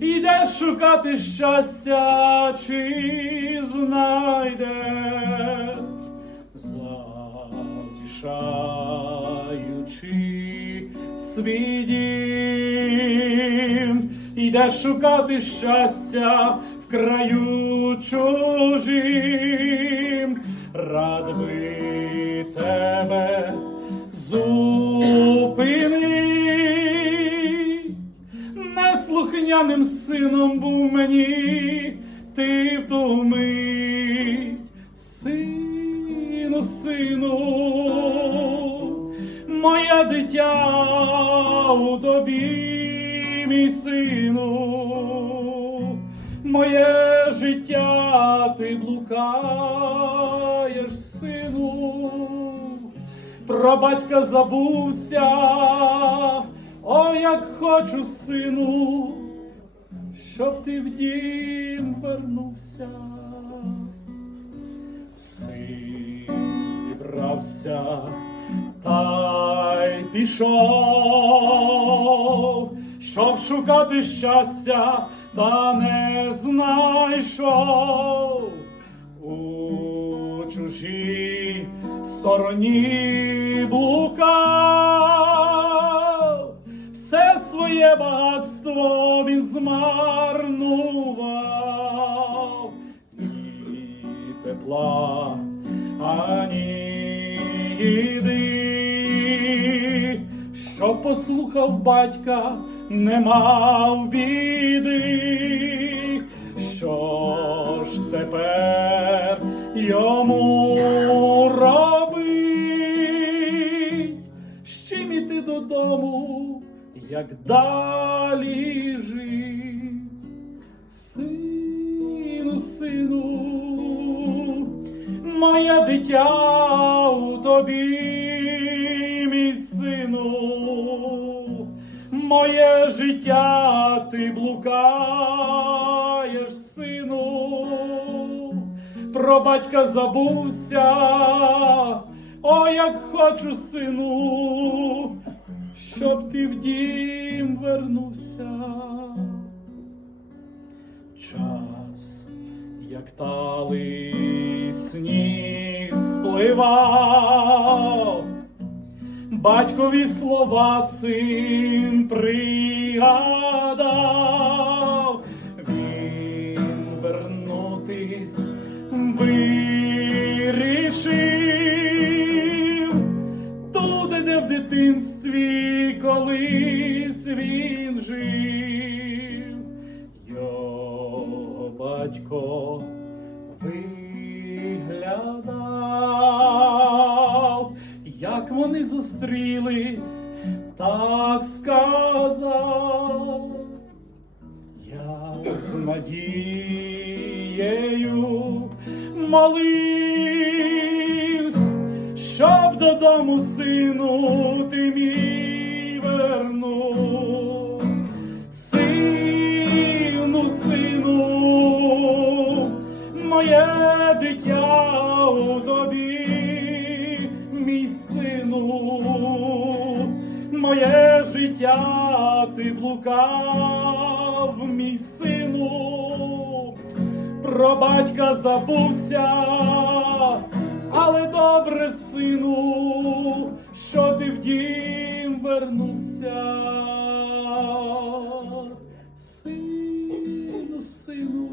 Йдеш шукати щастя, чи знайдеш, залишаючи свій дім, йдеш шукати щастя в краю чужим, рад би тебе зупинить. Неслухняним сином був мені, ти в ту мить, сину, сину, моє дитя у тобі, мій сину, моє життя ти блукаєш, сину. Про батька забувся, о, як хочу, сину, щоб ти в дім вернувся. Син зібрався та й пішов, щоб шукати щастя, та не знайшов. У чужій стороні блукав, змарнував, ні тепла, ані їди, що послухав батька, не мав біди, що ж тепер йому робить, з чим іти додому, як далі дитя у тобі, мій сину, моє життя ти блукаєш, сину, про батька забувся, о, як хочу, сину, щоб ти в дім вернувся. Час, як талий сніг спливав, батькові слова син пригадав, він вернутись вирішив, туди, де в дитинстві колись він жив, його батько виглядав, вони зустрілись, так сказав. Я з надією моливсь, щоб додому, сину, ти мій вернусь. Сину, сину, моє дитя моє життя ти блукав, мій сину, про батька забувся, але добре, сину, що ти в дім вернувся. Сину, сину,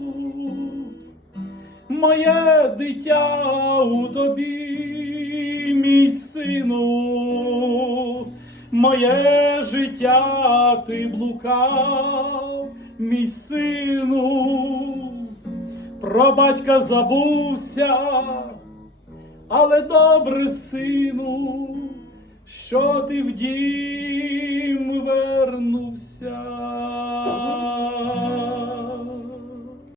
моє дитя у тобі, мій сину, моє життя ти блукав, мій сину, про батька забувся, але добре, сину, що ти в дім вернувся.